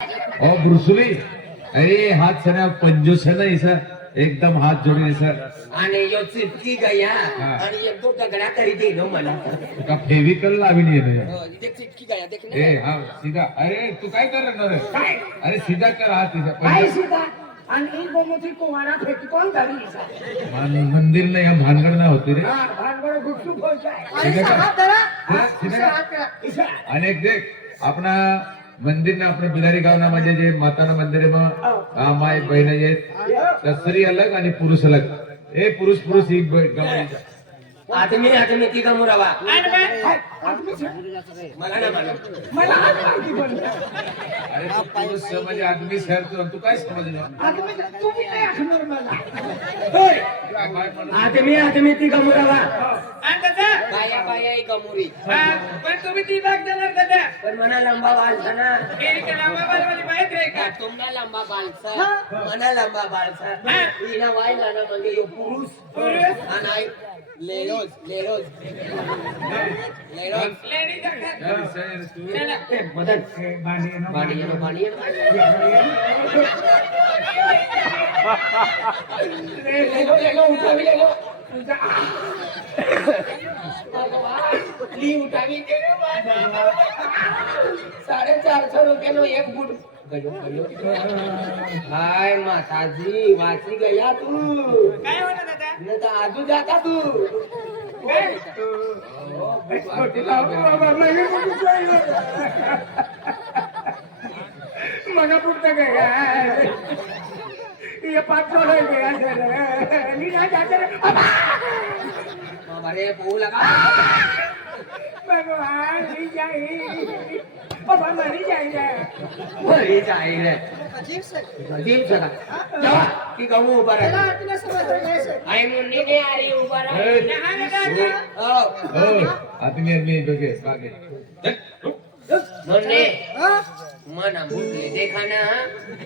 ओ Bruce Lee, अरे हाथ सना पंजोस है ना ऐसा एकदम हात जोडून सर आणि यो चिपकी गया हा. आणि एक दो दगडा करी दे नो मला का फेविकल लावीन येणे देख चिपकी गया देख ए हा सीधा अरे तू काय करणार आहे? काय अरे सीधा कर हात तिचा काय सीधा आणि गोमती कोवाडा फेकून धरी मंदिर नाही या भानगड नाही होती रे हा भानगड गुपचूप होय सीधा कर. करा सीधा कर. आणि एक देख आपणा मंदिर ना अपने बिलारी गाव ना म्हणजे जे माता मंदिर आहे मग माय बहीण आहेत तर स्त्री अलग आणि पुरुष अलग ए पुरुष पुरुष एक गमनीचा आदमी ती का मुरावा मला ना मला माहिती पण अरे तो पुरुष म्हणजे आदमी शहर तू काय समजलं तुम्ही काय असणार मला आदमी ती का मुरावा बाया बाया एक मुरी पण तुम्ही ती बाग देणार दादा पण मना लंबा बाल था ना एक लंबा बाल वाली बाईक रे का तुमना लंबा बाल था मना लंबा बाल था इना वाई लाना म्हणजे यो पुरुष आणि लेरोज लेडी जगत ए मदन बाणी ले लो उठावी ले लो ली उठावी 450 रुपये नो एक फूट हाय माताजी वाची गया तू काय होतं दादा न तर आजू जाता तू मला पुढचं काय ये 500 गया नी ना जाते अरे भू लगा भगवान मरी जाए बाबा मरी जाएगा अजीब से जाओ कि कहूँ ऊपर है आई मुन्नी ने आ रही ऊपर है आदमी बघे बागे मुन्नी मना मुटले देखा ना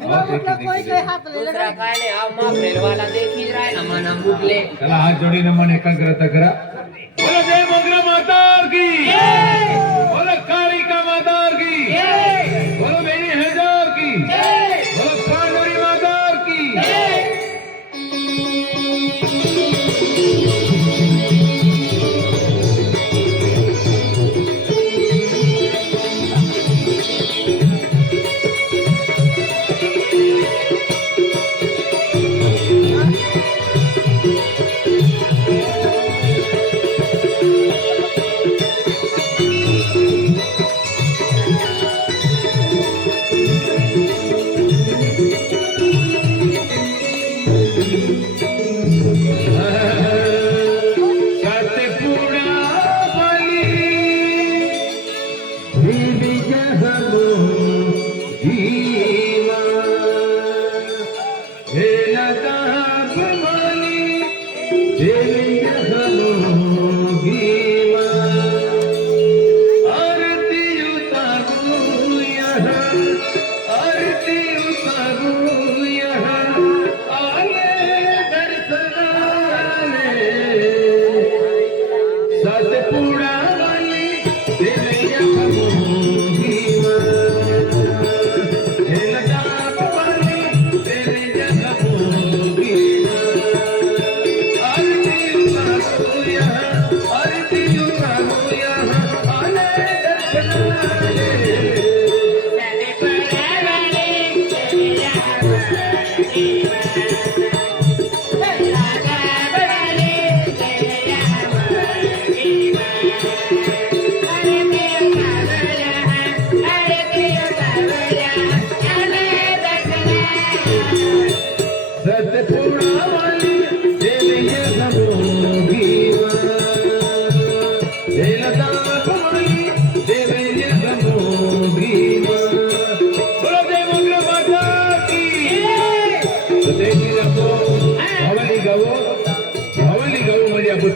दूसरा काय ले आओ माँ वाला देखी रहा है ना मना मुटले त्याला हात जोडीने मन एकाग्रता करा बोला जय मंगला माता की बोला कालिका माता की बोला मेरी हजार की बोला पांडुरी माता की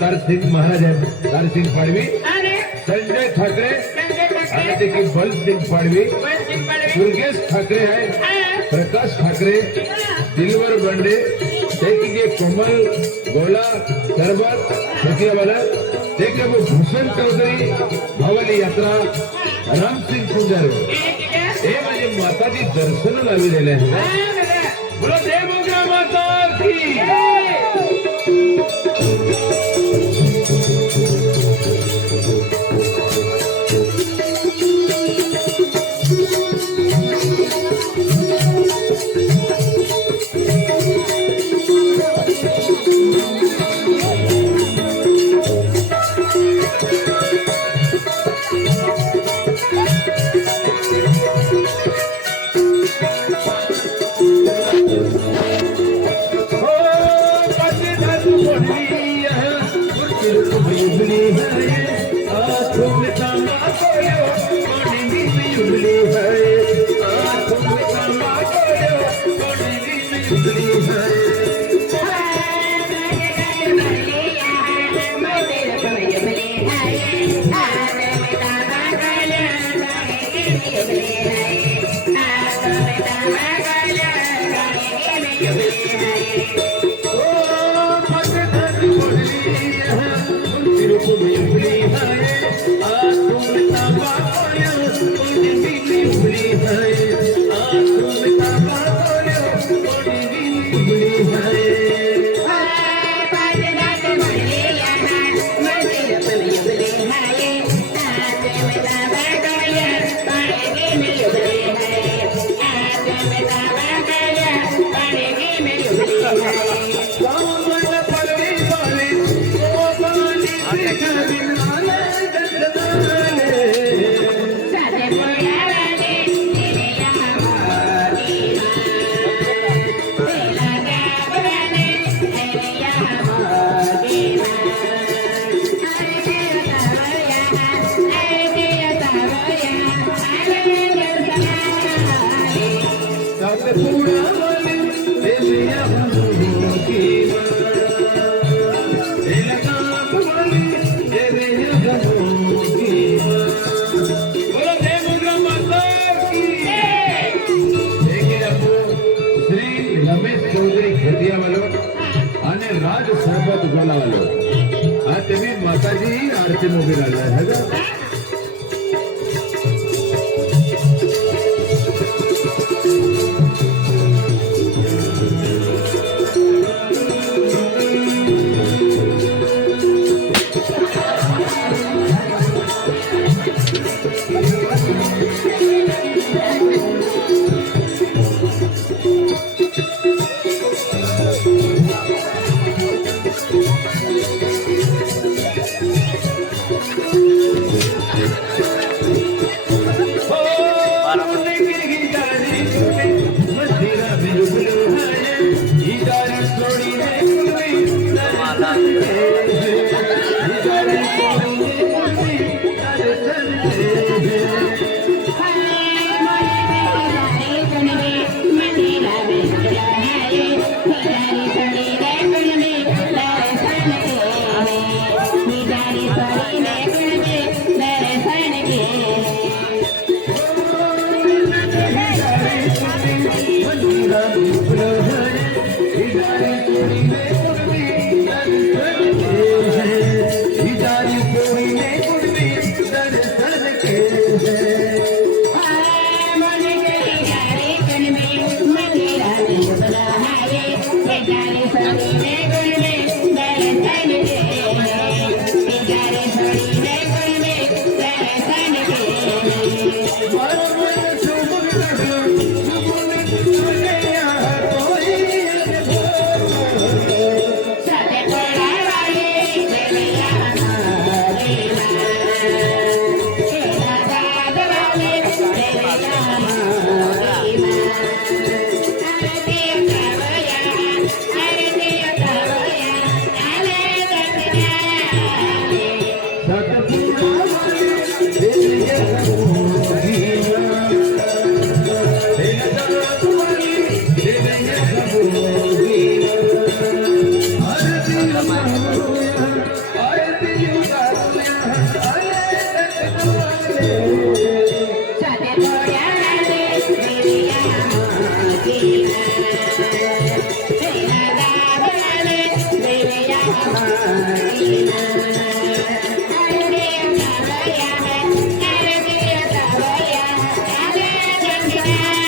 तारसिंग महाराज आहे तारसिंग पाडवी संजय ठाकरे आणि देखील बलसिंग पाडवी दुर्गेश ठाकरे आहे प्रकाश ठाकरे दिलवर बंडे देखिए कमल गोला सरबत सतियावाला देखिए वो भूषण चौधरी भवाली यात्रा राम सिंह पुजारी हे म्हणजे माताजी दर्शन लाविलेले आहे हा दादा बोला जय मोगरा माता की माताजी आरती मोगे लागला Yeah.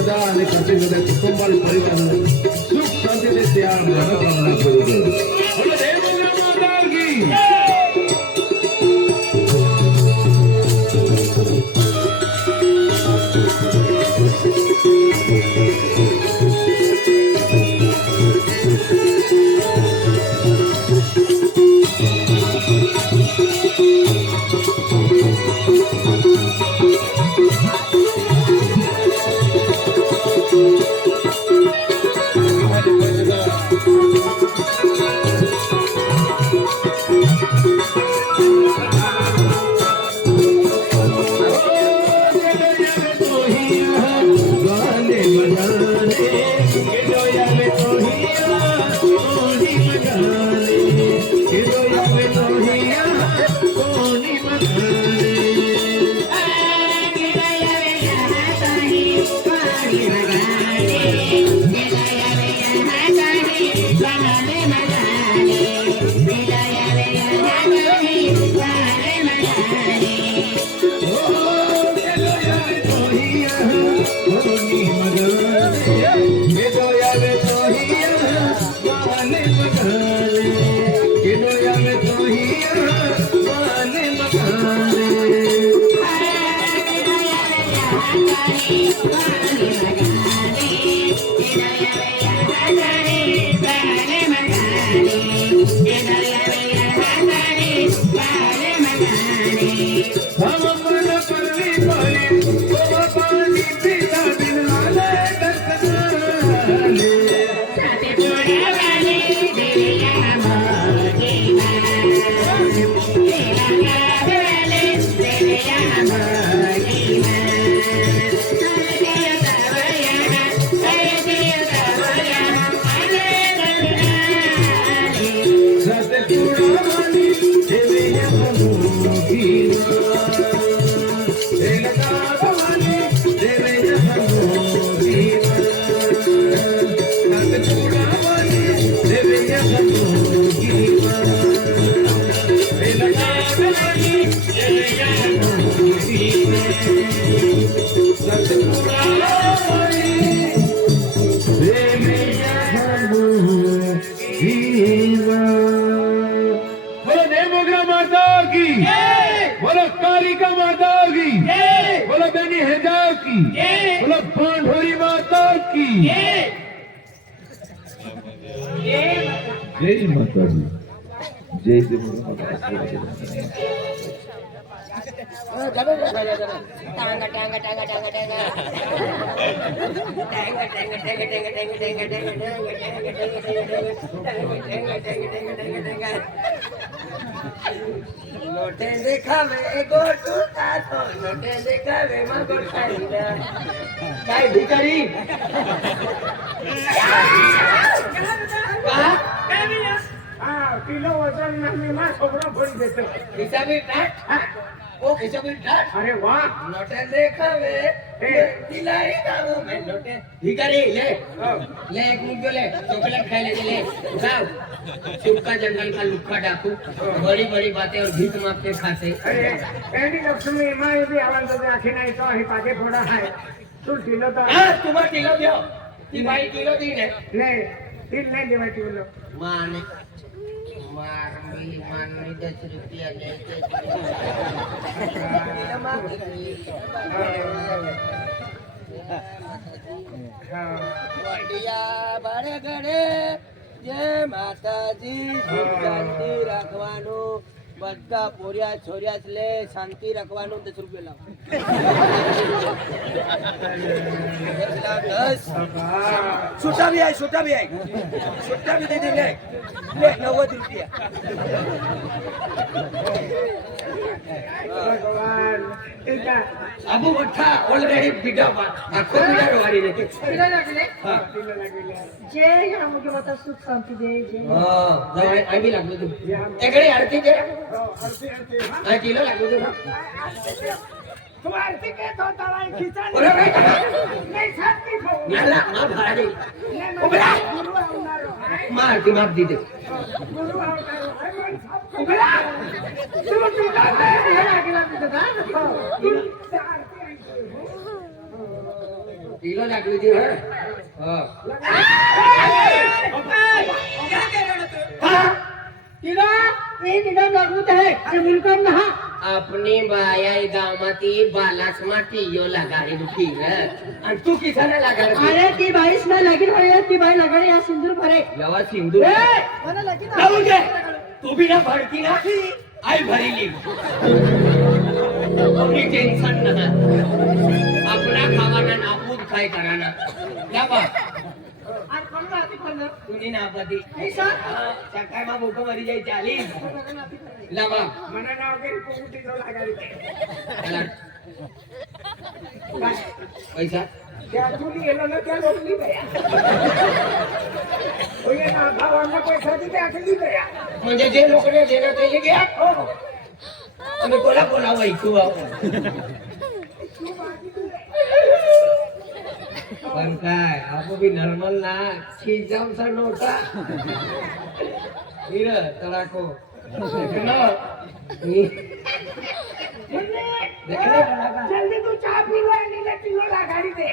दादा आणि कार्तिक दादा कुटुंबाला परिवार सुख शांती देते मनोकामना करू दे जय माता दी जय जय टांगा टांगा टांगा टांगा टांगा लोटे देखावे गोटू काढतो लोटे देखावे मग काय भिकारी काय मिळालं? किलो वजन मी मा सोबरा भरी देतो. खिचाबी टाट ओ खिचाबी टाट अरे वा लोटे देखावे दिलाई दारू में लोटे भिकारी ले ले एक मुद्दो ले चॉकलेट खाने के लिए जाओ सुक्का जंगल का लुक्का डाकू बड़ी बड़ी बातें और भीख मांगते खाते अरे एनी लक्ष्मी माय बी आवाज तो आखी नाही तो ही पाके थोडा आहे तू किलो तो हाँ तुम्हारा किलो दियो ती भाई किलो दी ने नाही तीन नाही देवा किलो माने मारनी 10 रुपया दे વડિયા બળગડે જય માતાજી શાંતિ રાખવાનું બધા પોરિયા છોરિયા લે શાંતિ રાખવાનું 10 રૂપિયા લાવો 10 છૂટા भी दे दे ले 90 रुपया ભગવાન એકા અબુ વઠ્ઠા ઓલરેડી બીડા આખો બીડા વાળી ને કિલો લાગલે જય રામ કે માતા સુખ શાંતિ દે જય હા જવાય આ બી લાગલું તું એકડી આરતી દે અરતી અરતી આ કિલો લાગલું તું તું આરતી કે તો તારા ખીચા ઓરે ભાઈ નહીં શાંતિ થો નાલા માં ભાડા દે ઉબલા ગુરુ આવનારો માં આરતી માપ દીધે ગુરુ આવનારો ઉબલા તું કાલે હેરા કેલા દીધા કિલો લાગલું છે હા क्या कह रहे हो तू? કિલો એ કિલો લાગુ છે એ બિલકુલ ના આપની બાયા ગામમાંથી બાલાસમાં ટીયો લગાડી દીધી હે અને તું કિસાને લગાડી અરે તી 22 માં લગીન હોય તી ભાઈ લગાડી આ સિંદૂર ભરે લવા સિંધુ એ મને લગીન આવું છે તું બી ના ભડકી નાખી આઈ ભરી લી કોઈ ટેન્શન ના આપના ખાવાના નાપૂદ ખાય કરાના લાવા આ કોણ વાત કોણ તુની ના પતી ऐसा ચકાઈમાં ભૂકો મરી જાય ચાલી લાવા મને ના વગર કોટી તો લગાડી પૈસા ત્યાં તુની એનો ન ત્યાં રોકલી ગયા ઓય ના ભાવના પૈસા દીધે આખી ગયા म्हणजे जे लोकने देना ते ले गया અમે કોલા કોલા વઈ કુવા પણ काय આપો બી નોર્મલ ના ખીજામ સર નોટા હીર તડાકો देखना जल्दी तू चहा पीवा आणि किलो लगाडी दे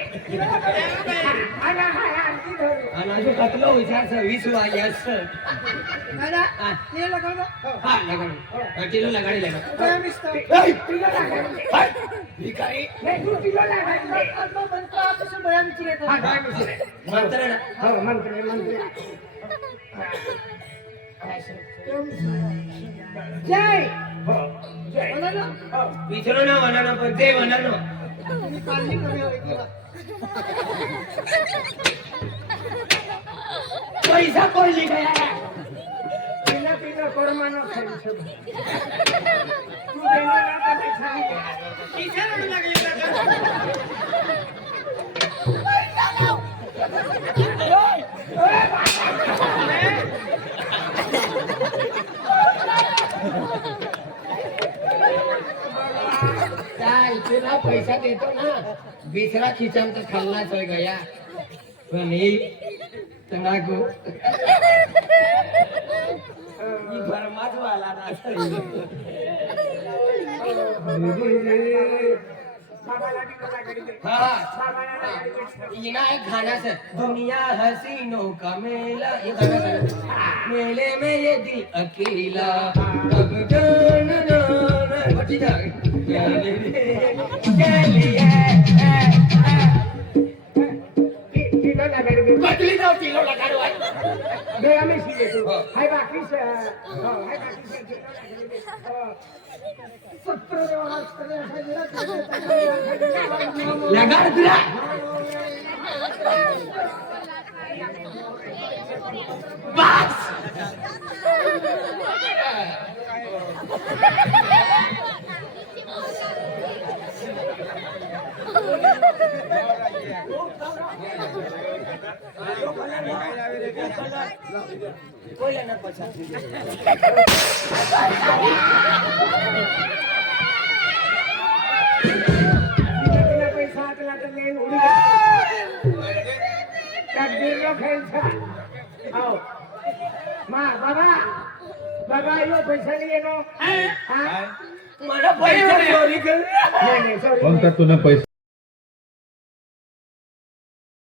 आना हाय आरती धरू અને હજુ કતલો વિચાર છે 20 વાગ્યા છે दादा ये लगाडो હા લગાડો કિલો લગાડી લેજો काय मिस्टर किलो लगाडी दे ભિખારી नहीं तू किलो लगाडी दे तो बनतो आपसे बयान किए था हां काय मिस्टर મંત્ર हां मंत्री जय जय बोला વિચરો ના વનાનો પદે વનાનો मी काढली कमी होई किला પૈસા કોઈ લી ગયા पिला पिला परमानो खाई सब तू देना ना तो नहीं खाई किसे रडू लागले दादा? ચાલ પેલા પૈસા દેતો ના બીસરા ખીચામ તો ખલ્લા થઈ ગયા પણ એ તડાકો ઈ ભરમાજ વાલા ના बाबा लागी तो लगाडी दे હા बाबा लगाडी दे ઈના એક ગાना છે दुनिया हसीनों का मेला ये गाना है मेले में ये दिल अकेला अब जान ना बच जाए किलो लगाडी दे बदली जाओ किलो लगाड़ो दे आम्ही शिकेतो हो. हाय बाकी हाय बाकी लगाड तुला बस पैसा हातला तर नाही उडी त्यात गिरलो खेळचा हो बाबा यो पैसा नाही येनो हा मला पैसा चोरी कर नाही सॉरी कोणता तुला पैसे